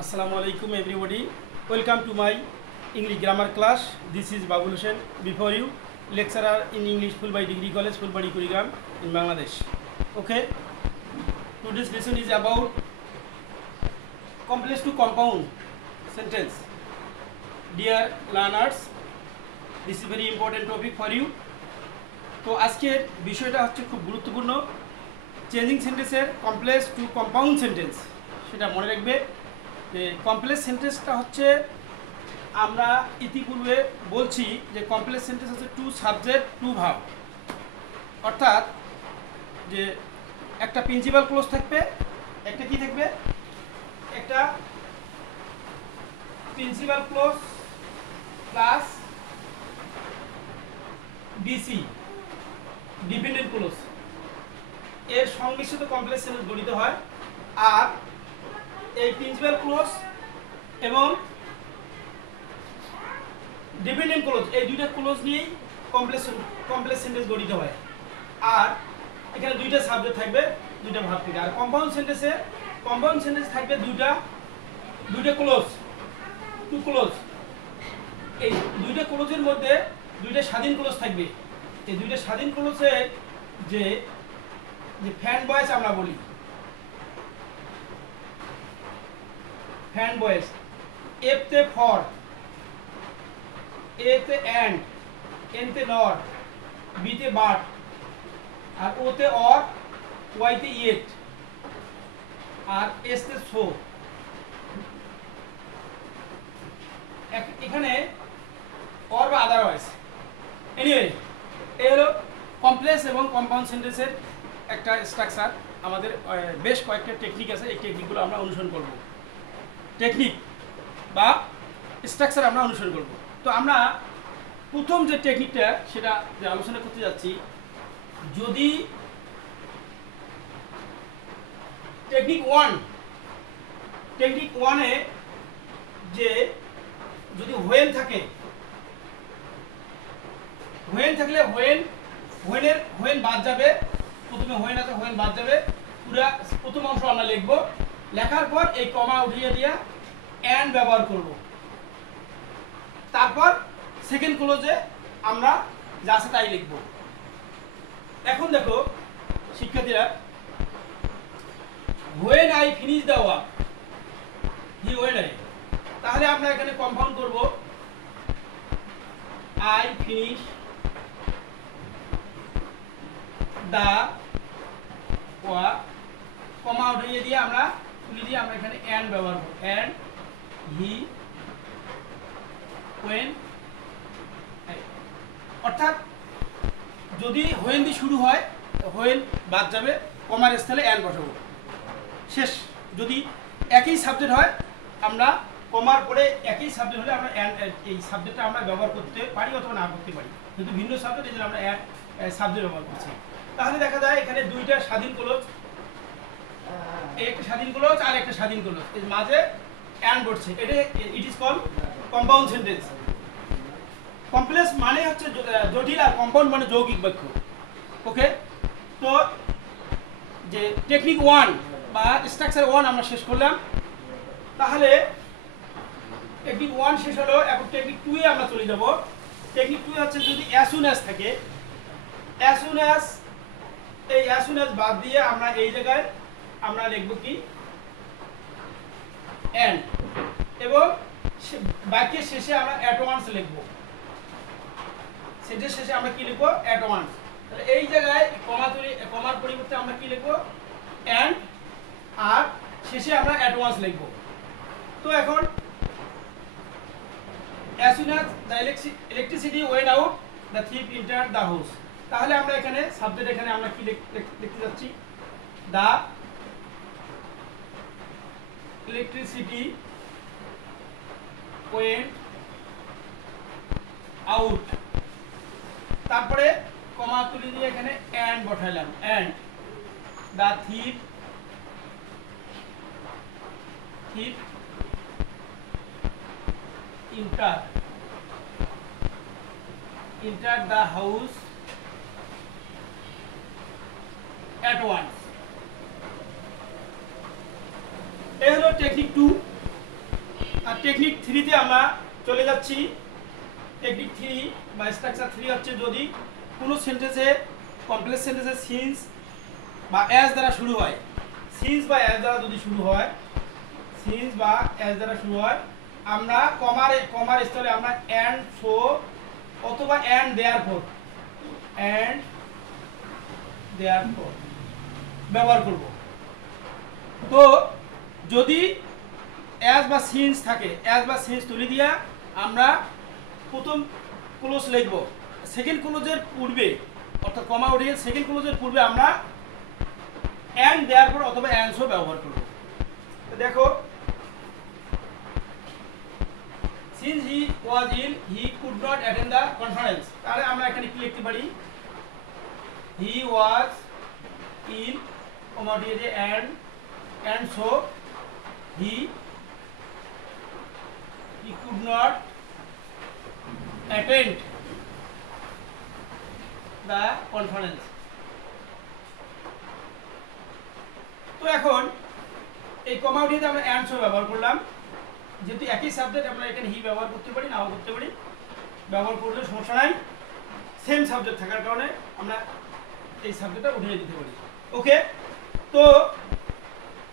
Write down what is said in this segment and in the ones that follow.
Assalamu alaikum everybody. Welcome to my English grammar class. This is Babul Hussain. Before you, lecturer in English Fulbari Degree College, Fulbari Kurigram in Bangladesh. Okay. Today's lesson is about complex to compound sentence. Dear learners, this is very important topic for you. তো আজকের বিষয়টা হচ্ছে খুব গুরুত্বপূর্ণ, changing সেন্টেন্সের complex two compound sentence. সেটা মনে রাখবে যে কমপ্লেক্স সেন্টেন্সটা হচ্ছে, আমরা ইতিপূর্বে বলছি যে কমপ্লেক্স সেন্টেন্স হচ্ছে টু সাবজেক্ট টু ভার্ব, অর্থাৎ যে একটা প্রিন্সিপাল ক্লোজ থাকবে, একটা কি থাকবে, একটা principal clause plus DC dependent close, এর সংমিশ্রিত কমপ্লেক্স সেন্টেন্স গঠিত হয়। আর এই প্রিন্সিপাল ক্লোজ এবং ডিপেন্ডেন্ট ক্লোজ, এই দুইটা ক্লোজ নিয়েই কমপ্লেক্স সেন্টেন্স গঠিত হয়। আর এখানে দুইটা সাবজেক্ট থাকবে, দুইটা ভার্ব থাকবে। আর কম্পাউন্ড সেন্টেন্স থাকবে দুইটা ক্লোজ, টু ক্লোজ। এই দুইটা ক্লোজের মধ্যে দুইটা স্বাধীন ক্লোজ থাকবে। এই দুইটা স্বাধীন ক্লোজে যে ফ্যান বয়েস আমরা বলি, ফ্যান বয়েস, এফ তে ফর, এ তে অ্যান্ড, এন তে নট, বি তে বাট, আর ও তে অর, ওয়াই তে ইয়েট, আর এস তে সো। এখানে অর বা আদারওয়াইজ। এনিওয়ে, এই হলো কমপ্লেক্স এবং কম্পাউন্ড সেন্টেন্সের একটা স্ট্রাকচার। আমাদের বেশ কয়েকটা টেকনিক আছে, এই টেকনিকগুলো আমরা অনুসরণ করব, টেকনিক বা স্ট্রাকচার আমরা অনুসরণ করব। তো আমরা প্রথম যে টেকনিকটা সেটা যে আলোচনা করতে যাচ্ছি, যদি টেকনিক ওয়ানে যে যদি হোয়েন থাকে, হোয়েন থাকলে হোয়েন বাদ যাবে। প্রথমে হোয়েন আছে, হোয়েন বাদ যাবে। পুরা প্রথম অংশ আমরা লিখবো, লেখার পর এই কমা উঠিয়ে দিয়ে অ্যান্ড ব্যবহার করব। তারপর সেকেন্ড ক্লোজে আমরা যা আছে তাই লিখব। এখন দেখো শিক্ষার্থীরা, when I finish the work, when I, তাহলে আমরা এখানে কম্পাউন্ড করব, আই ফিনিশ দা ওয়ার্ক, কমা উঠিয়ে দিয়ে আমরা তুলে দিয়ে আমরা এখানে অ্যান্ড ব্যবহার করব, অ্যান্ড হি ওয়েন। অর্থাৎ যদি হোয়েন দিয়ে শুরু হয়, হোয়েন বাদ যাবে, কমার স্থলে অ্যান্ড বসাবো, শেষ। যদি একই সাবজেক্ট হয়, আমরা কমার পরে একই সাবজেক্ট হলে আমরা এই সাবজেক্টটা আমরা ব্যবহার করতে পারি অথবা না করতে পারি, কিন্তু ভিন্ন সাবজেক্ট, এই জন্য আমরা সাবজেক্ট ব্যবহার করছি। তাহলে দেখা যায় এখানে দুইটা স্বাধীন ক্লোজ, একটা স্বাধীন ক্লোজ আর একটা স্বাধীন ক্লোজ, এর মাঝে অ্যান্ড বসছে। It is called compound sentence. Complex মানে হচ্ছে জটিল, আর কম্পাউন্ড মানে যৌগিক বাক্য। ওকে, তো যে টেকনিক ওয়ান বা স্ট্রাকচার ওয়ান আমরা শেষ করলাম। তাহলে টেকনিক ওয়ান শেষ হলো, এখন টেকনিক টু এ আমরা চলে যাব। টেকনিক টু হচ্ছে যদি অ্যাজ সুন অ্যাজ থাকে, অ্যাজ সুন অ্যাজ বাদ দিয়ে আমরা এই জায়গায় আমরা লিখব কি, এন্ড, এবং বাক্যের শেষে আমরা অ্যাট ওয়ান্স লিখব। সেন্টেন্স শেষে আমরা কি লিখব, অ্যাট ওয়ান্স। তাহলে এই জায়গায় কমার পরিবর্তে আমরা কি লিখব, এন্ড, আর শেষে আমরা অ্যাট ওয়ান্স লিখব। তো এখন as soon as the electricity went out, the thief entered the house, তাহলে আমরা এখানে সাবজেক্ট, এখানে আমরা কি লিখতে যাচ্ছি, the electricity went out, তারপরে কমা তুলে দিয়ে এখানে and বসাইলাম, and the thief entered the house at once. এই হলো টেকনিক টু। আর টেকনিক 3-তে আমরা চলে যাচ্ছি। টেকনিক 3 বা স্ট্রাকচার 3 হচ্ছে যদি কোনো সেন্টেন্সে কমপ্লেক্স সেন্টেন্সে সিন্স বা অ্যাজ দ্বারা শুরু হয়, সিন্স বা অ্যাজ দ্বারা যদি শুরু হয়, সিন্স বা অ্যাজ দ্বারা শুরু হয়, আমরা কমার স্থলে আমরা অ্যান্ড সো অথবা অ্যান্ড দেয়ারফর ব্যবহার করব। তো যদি অ্যাজ বা সিন্স থাকে, অ্যাজ বা সিন্স তুলে দিয়া আমরা প্রথম ক্লোজ লিখব, সেকেন্ড ক্লোজের পূর্বে অর্থাৎ কমা উঠিয়ে সেকেন্ড ক্লোজের পূর্বে আমরা অ্যান্ড দেয়ারফর অথবা অ্যান্ড সো ব্যবহার করব। তো দেখো, since he was ill he could not attend the conference, তাহলে আমরা এখানে কি লিখতে পারি, he was ill কমা দিয়ে and so he could not attend the conference। তো এখন এই কমা উঠিয়ে আমরা and so ব্যবহার করলাম, যেহেতু একই সাবজেক্ট আমরা এখানে হি ব্যবহার করতে পারি, নাও করতে পারি, ব্যবহার করলে সমস্যা নাই, সেম সাবজেক্ট থাকার কারণে আমরা এই সাবজেক্টটা উঠিয়ে দিতে পারি। ওকে, তো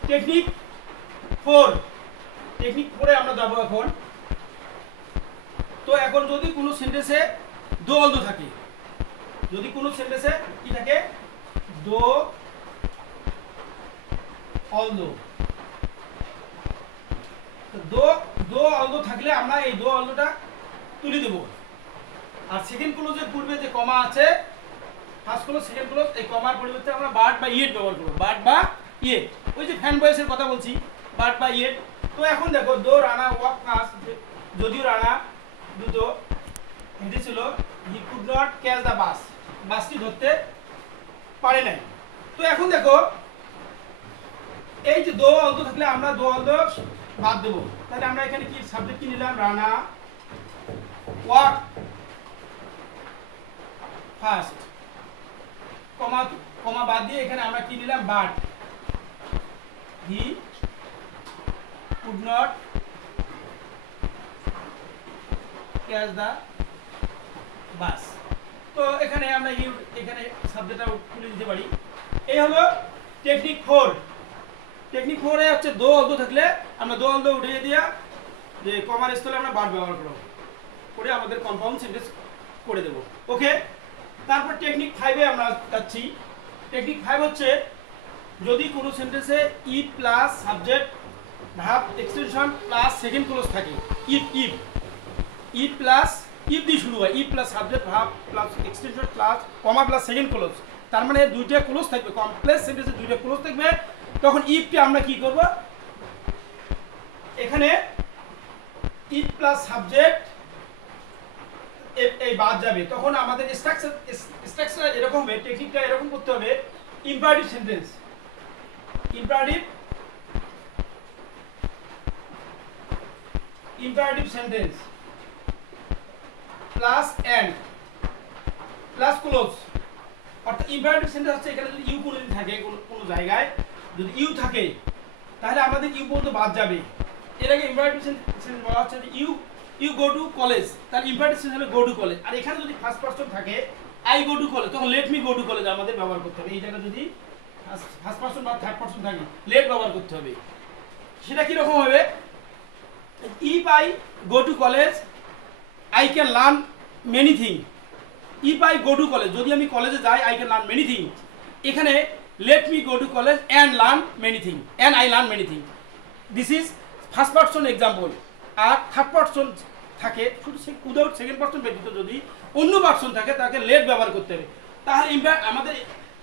টেকনিক 4-এ আমরা যাবো এখন। তো এখন যদি কোনো সেন্টেন্সে দো অলদো থাকে, যদি কোনো সেন্টেন্সে কি থাকে, দো অলদো, দো অলদো থাকলে আমরা এই দো অলদোটা তুলে দেব। আর সেকেন্ড ক্লোজের পূর্বে যে কমা আছে, ফার্স্ট ক্লোজ সেকেন্ড ক্লোজ, এই কমার পরিবর্তে আমরা বাট বা ইয়েট ব্যবহার করব, বাট বা ইয়েট, ওই যে ফ্যান বয়েসের কথা বলছি, বাট বা ইয়েট। তো এখন দেখো, দো রানা ওয়াক ফাস্ট, যদিও রানা দ্রুত হেঁটেছিল, he could not catch the bus, বাসটি ধরতে পারে নাই। তো এখন দেখো, এই যে দো অলদো থাকলে আমরা দো অলদো বাদ দেবো, তাহলে আমরা এখানে কি সাবজেক্ট কি নিলাম, রানা ওয়াক ফাস্ট, কমা বাদ দিয়ে এখানে আমরা কি নিলাম, but he could not catch the বাস। তো এখানে আমরা এখানে সাবজেক্টটা তুলে দিতে পারি। এই হলো টেকনিক 4। টেকনিক 4-এ হচ্ছে দো অলদো থাকলে আমরা দো অলদো উঠিয়ে দিয়া যে কমার স্থলে আমরা বাট ব্যবহার করে আমাদের কম্পাউন্ড সেন্টেন্স করে দেব। ওকে, তারপর টেকনিক 5-এ আমরা যাচ্ছি। টেকনিক 5 হচ্ছে যদি কোনো সেন্টেন্সে ই plus subject verb extension plus second clause থাকে, ই প্লাস ইফ দিয়ে শুরু হয়, ই plus subject verb plus extension plus comma plus second clause, তার মানে দুইটা ক্লোজ থাকবে, কমপ্লেক্স সেন্টেন্সে দুইটা ক্লোজ থাকবে। তখন ইফটি আমরা কি করব, এখানে ইফ প্লাস সাবজেক্ট এই বাদ যাবে, তখন আমাদের স্ট্রাকচার এরকম হবে, টেকনিকটা এরকম করতে হবে, imperative sentence plus and plus clause. অর্থাৎ ইম্পারেটিভ সেন্টেন্স হচ্ছে এখানে যদি ইউ কোনোদিন থাকে কোনো জায়গায়, যদি ইউ থাকে তাহলে আমাদের ইউ পর্যন্ত বাদ যাবে। এর আগে ইম্পারেটিভ সেন্টেন্স বলা হচ্ছে যে ইউ গো টু কলেজ, তাহলে ইম্পারেটিভ সেন্টেন্স হলো গো টু কলেজ। আর এখানে যদি ফার্স্ট পারসন থাকে আই গো টু কলেজ, তখন late me go to college আমাদের ব্যবহার করতে হবে। এই জায়গায় যদি ফার্স্ট পারসন বা থার্ড পারসন থাকে লেট ব্যবহার করতে হবে। সেটা কীরকম হবে, if I go to college I can learn many thing. If I go to college, যদি আমি কলেজে যাই I can learn many thing. এখানে let me go to college and learn many thing, and I learn many thing. This is first person example. আর third person থাকে শুধু without second person ব্যতীত যদি অন্য পারসন থাকে তাকে লেট ব্যবহার করতে হবে। তাহলে আমাদের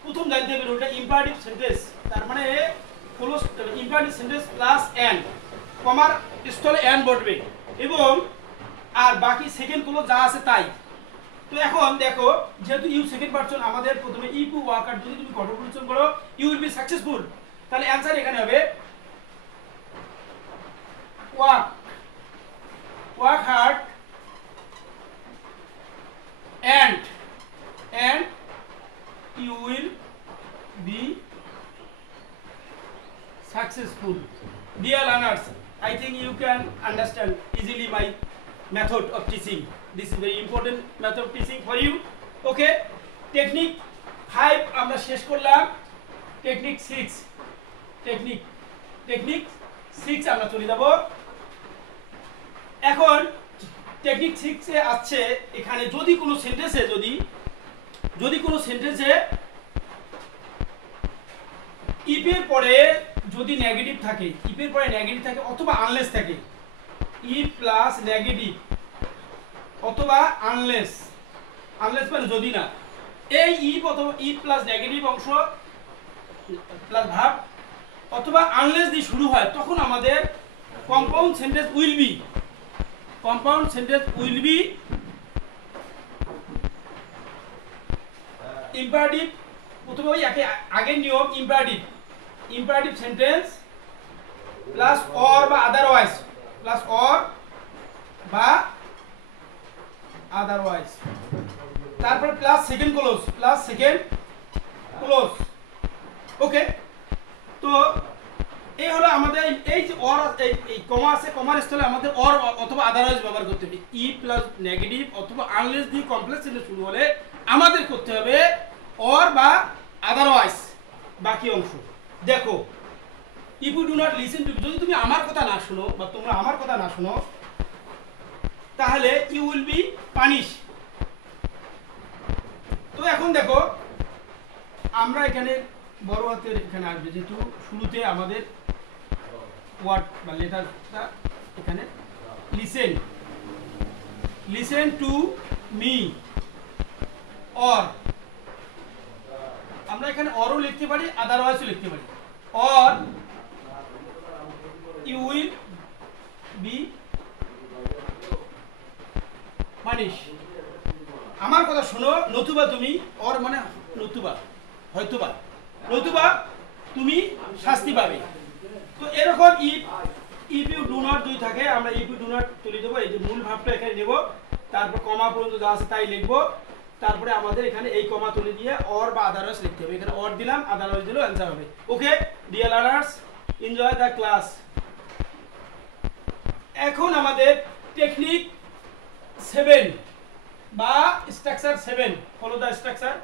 প্রথম জানতে হবে রুলটা, ইম্পারেটিভ সেন্টেন্স তার মানে close, imperative sentence plus and, কমার স্থলে অ্যান্ড বসবে, এবং আর বাকি সেকেন্ড ক্লোজ যা আছে তাই। তো এখন দেখো, যেহেতু ইউ সেকেন্ড পারসন, আমাদের প্রথমে ইফ ইউ ওয়ার্ক হার্ড, যদি তুমি কঠোর পরিশ্রম করো ইউ উইল বি সাকসেসফুল, তাহলে অ্যান্সার এখানে হবে work hard and you will be successful. Dear learners, I think you can understand easily my method of teaching. This is very important method of teaching for you. Okay, technique 5 আমরা শেষ করলাম। Technique 6 technique 6 আমরা চলে যাব। এখন technique 6 এ আছে এখানে যদি কোনো সেন্টেন্সে যদি কোনো সেন্টেন্সে ইফ এর পরে যদি নেগেটিভ থাকে, ইফ এর পরে নেগেটিভ থাকে অথবা আনলেস থাকে, ইফ প্লাস নেগেটিভ অথবা আনলেস মানে যদি না, এই ইফ অথবা ইফ প্লাস নেগেটিভ অংশ প্লাস ভার্ব অথবা আনলেস দিয়ে শুরু হয়, তখন আমাদের compound sentence will be imperative. প্রথমে ওই আগের নিয়ম, ইম্পারেটিভ সেন্টেন্স প্লাস অর বা আদারওয়াইজ, তারপর প্লাস সেকেন্ড ক্লোজ। ওকে, তো এই হলো আমাদের এই যে অর, এই কমা আছে, কমার স্থলে আমাদের অর অথবা আদারওয়াইজ ব্যবহার করতে হবে। ই প্লাস নেগেটিভ অথবা আনলেস দিয়ে কমপ্লেক্স সেন্টেন্স শুরু হলে আমাদের করতে হবে অর বা আদারওয়াইজ বাকি অংশ। দেখো, if you do not listen to, যদি তুমি আমার কথা না শোনো বা তোমরা আমার কথা না শোনো, তাহলে ইউ উইল বি পানিশ। তো এখন দেখো, আমরা এখানে বড় হাতের এখানে আসবে, যেহেতু শুরুতে আমাদের ওয়ার্ড বা লেটারটা এখানে লিসেন টু মি, অর আমরা এখানে অরও লিখতে পারি, আদারওয়াইজও লিখতে পারি। Or you will be punish. আমার কথা শোনো, নতুবা তুমি, অর মানে নতুবা, হয়তোবা, নতুবা তুমি শাস্তি পাবে। তো এরকম ইফ ইউ ডু নট যদি থাকে, আমরা ইফ ইউ ডু নট তুলে দেবো, এই যে মূল ভাবটা এখানে নেব, তারপর কমা পর্যন্ত যা আছে তাই লিখবো, তারপরে আমাদের এখানে এই কমা তুলে দিয়ে অর বা আদারওয়াইজ লিখতে হবে। এখানে অর দিলাম, আদারওয়াইজ দিলেও অ্যান্সার হবে। Okay dear learners, enjoy the class. এখন আমাদের টেকনিক 7 বা structure 7, follow the structure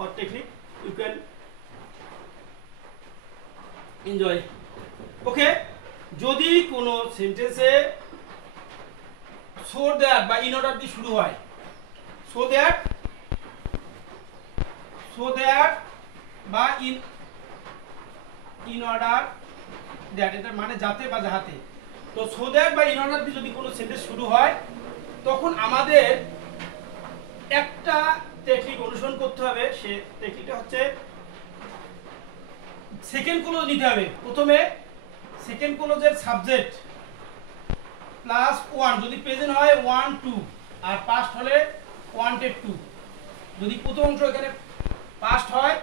or technique, you can enjoy. Okay, যদি কোনো সেন্টেন্সে সো দ্যাট বা ইন অর্ডার দিয়ে শুরু হয়, সো দ্যাট বা ইন অর্ডার দ্যাট, এটা মানে যাতে বা যাহাতে। তো সো দ্যাট বা ইন অর্ডার দিয়ে যদি কোনো সেন্টেন্স শুরু হয়, তখন আমাদের একটা টেকনিক অনুসরণ করতে হবে। সে টেকনিকটা হচ্ছে সেকেন্ড ক্লোজ নিতে হবে। প্রথমে সেকেন্ড ক্লোজের সাবজেক্ট প্লাস 1, যদি প্রেজেন্ট হয় 1 2, আর পাস্ট হলে 1 2। যদি প্রথম অংশ এখানে পাস্ট হয়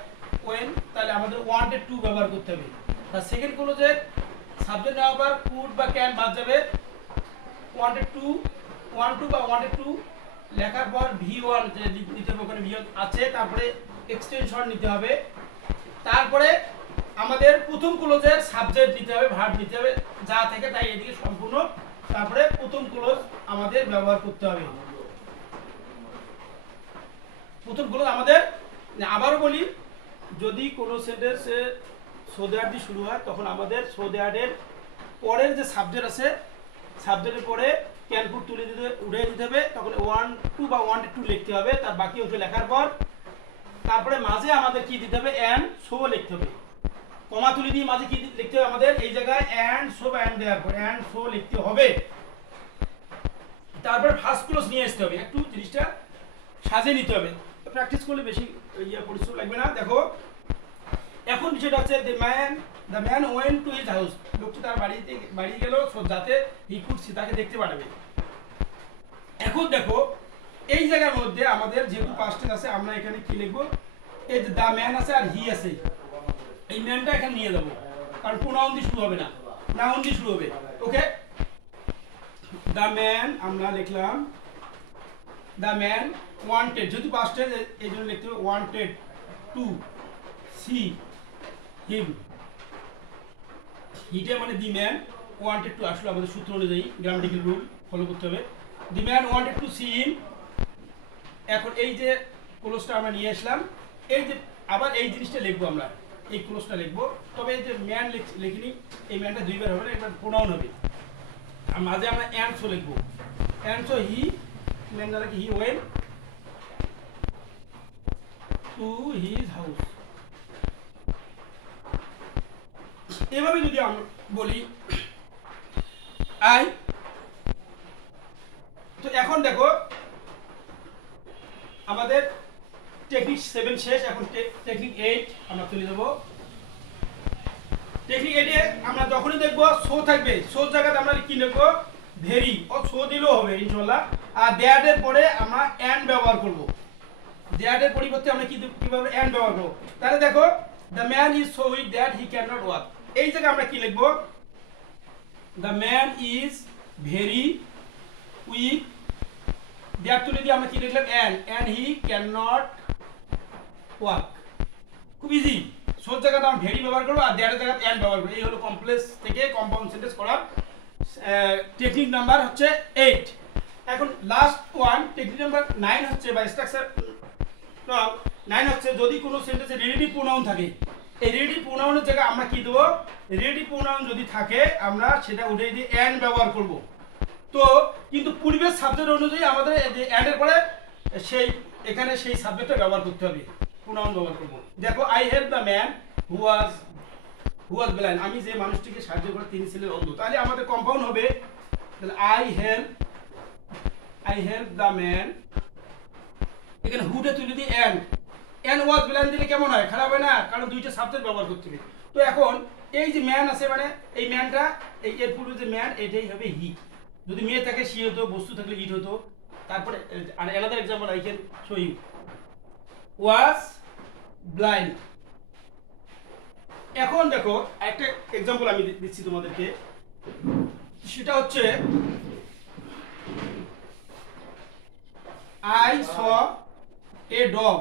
ওয়েন, তাহলে আমাদের 1 2 ব্যবহার করতে হবে। তার সেকেন্ড ক্লোজের সাবজেক্ট নেওয়ার পর কুড বা ক্যান বাদ যাবে, 1 2 বা 1 2 লেখার পর V1 নিতে হবে, ওখানে V1 আছে, তারপরে এক্সটেনশন নিতে হবে, তারপরে আমাদের প্রথম ক্লোজের সাবজেক্ট নিতে হবে, ভার্ব নিতে হবে, যা থেকে তাই এদিকে সম্পূর্ণ, তারপরে প্রথম ক্লোজ আমাদের ব্যবহার করতে হবে। প্রথম ক্লোজ আমাদের, আবারও বলি, যদি কোনো সেন্টেন্সে সো দ্যাট দিয়ে শুরু হয়, তখন আমাদের সো দ্যাটের পরের যে সাবজেক্ট আছে, সাবজেক্টের পরে ক্যান পুট তুলে উঠে দিতে হবে, তখন 1 2 বা 1 2 লিখতে হবে। তার বাকি অংশ লেখার পর তারপরে মাঝে আমাদের কি দিতে হবে, অ্যান্ড সো লিখতে হবে। কমা তুলে দিয়ে মাঝে কি লিখতে হবে আমাদের, এই জায়গায় অ্যান্ড সো বা অ্যান্ড দেওয়ার পর অ্যান্ড সো লিখতে হবে। তারপর ফার্স্ট ক্লোজ নিয়ে আসতে হবে, একটু জিনিসটা সাজিয়ে নিতে হবে। প্র্যাকটিস করলে বেশি পরিশ্রম লাগবে না। দেখো, এখন বিষয়টা হচ্ছে the man went to his house, লোকটি তার বাড়ি গেল যাতে হি কুড সি, তাকে দেখতে পারবে। এখন দেখো, এই জায়গার মধ্যে আমাদের যেহেতু পাস্ট টেন্স আছে, আমরা এখানে কি লিখবো, এই যে দ্য ম্যান আছে আর হি আছে, এই ম্যানটা এখানে নিয়ে যাবো, কারণ প্রোনাউন দিয়ে শুরু হবে না, নাউন দিয়ে শুরু হবে। ওকে, দ্য ম্যান আমরা লিখলাম, দ্য ম্যান ওয়ান্টেড, যেহেতু পাস্ট টেন্স এই জন্য লিখতে হবে ওয়ান্টেড টু সি হিম, হিটে মানে দি ম্যান, ওয়ান্টেড টু, আসলে আমাদের সূত্র অনুযায়ী গ্রামাটিক্যাল রুল ফলো করতে হবে। The man wanted to see him. এখন এই যে ক্লোজটা আমরা নিয়ে আসলাম, এই যে আবার এই জিনিসটা লিখবো, আমরা এই ক্লোজটা লিখবো, তবে এই যে ম্যান লিখিনি, এই ম্যানটা দুইবার হবে না, একবার প্রোনাউন হবে, আর মাঝে আমরা অ্যান্ডসও লিখবো। অ্যান্ডসো হি, ম্যান দ্বারা কি he went to his house. এভাবে যদি আমরা বলি আই, তো এখন দেখো আমাদের টেকনিক 7 শেষ, এখন টেকনিক 8 আমরা চলে যাব। টেকনিক 8 এ আমরা যখনই দেখবো সো থাকবে, সো জায়গাতে আমরা কি লিখবো, ভেরি, ও সো দিলেও হবে ইনশাআল্লাহ। আর দ্যাট এর পরে আমরা এন্ড ব্যবহার করব, দ্যাট এর পরিবর্তে আমরা কিভাবে এন্ড ব্যবহার করব। তাহলে দেখো the man is so weak that he can not walk, এই জায়গায় আমরা কি লিখবো, the man is very weak, that তুলে দিয়ে আমরা কি লিখলাম, and he can not walk. খুব ইজি, সোর জায়গাতে আমরা ভেরি ব্যবহার করবো আর দ্যাটের জায়গাতে এন্ড ব্যবহার করবো। এই হলো কমপ্লেক্স থেকে কম্পাউন্ড সেন্টেন্স করার টেকনিক নাম্বার হচ্ছে 8। এখন লাস্ট ওয়ান টেকনিক নাম্বার 9 হচ্ছে, বা স্ট্রাকচার 9 হচ্ছে, যদি কোনো সেন্টেন্সে রিলেটিভ প্রোনাউন থাকে, এই রিলেটিভ প্রোনাউনের জায়গায় আমরা কি দেবো, রিলেটিভ প্রোনাউন যদি থাকে আমরা সেটা উঠে দিয়ে এন্ড ব্যবহার করব। তো কিন্তু পূর্বের সাবজেক্ট অনুযায়ী আমাদের যে এন্ডের পরে সেই এখানে সেই সাবজেক্টটা ব্যবহার করতে হবে, প্রোনাউন ব্যবহার করব। দেখো I help the man who was blind, আমি যে মানুষটিকে সাহায্য করে তিনি ছিলেন অন্ধ, তাহলে আমাদের কম্পাউন্ড হবে, তাহলে আই হেল্প দ্য ম্যান, এখানে হুডে তুলে দিয়ে এন্ড ওয়াজ ব্লাইন্ড দিলে কেমন হয়, খারাপ হয় না, কারণ দুইটা সাবজেক্ট ব্যবহার করতে হবে। তো এখন এই যে ম্যান আছে, মানে এই ম্যানটা, এই এর পূর্বে যে ম্যান, এটাই হবে হি। যদি মেয়ে থাকে সি হতো, বস্তু থাকলে ইট হতো। তারপরে আর another example I can show you, was blind. এখন দেখো একটা এক্সাম্পল আমি দিচ্ছি তোমাদেরকে, সেটা হচ্ছে I saw a dog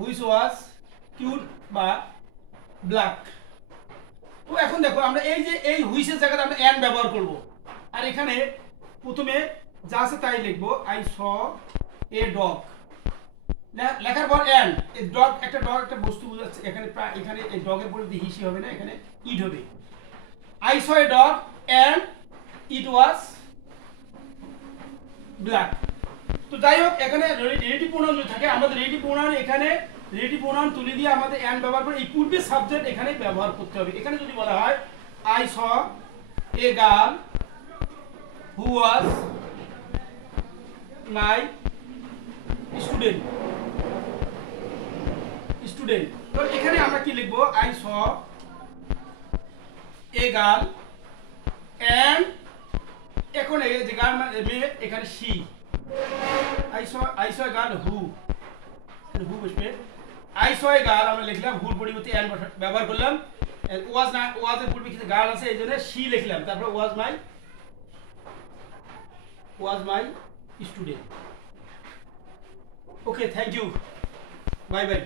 which was cute বা black। তো এখন দেখো আমরা এই যে এই হুইসের জায়গাতে আমরা এন্ড ব্যবহার করব, আর এখানে প্রথমে যা আছে তাই লিখবো, I saw a dog, লেখার পর এন্ড। এই ডগ একটা বস্তু বোঝাচ্ছে, এখানে এখানে এই ডগের পরিবর্তে হিসি হবে না, এখানে ইট হবে। I saw a dog and it was black। তো যাই হোক, এখানে রিলেটিভ প্রোনাউন যদি থাকে, আমাদের রিলেটিভ প্রোনাউন, এখানে রিলেটিভ প্রোনাউন তুলে দিয়ে আমাদের এন্ড ব্যবহার করে এই পূর্বের সাবজেক্ট এখানে ব্যবহার করতে হবে। এখানে যদি বলা হয় I saw a girl who was my student, তো এখানে আমরা কি লিখবো, I saw a girl and, এখন এই যে গার্ল মেয়ে, এখানে she, I saw a girl who বসবে, I saw a girl আমরা লিখলাম, who পরিবর্তে and ব্যবহার করলাম। was এর পূর্বে কিছু গার্ল আছে, এই জন্য she লিখলাম, তারপর was my student। Okay, thank you, bye by.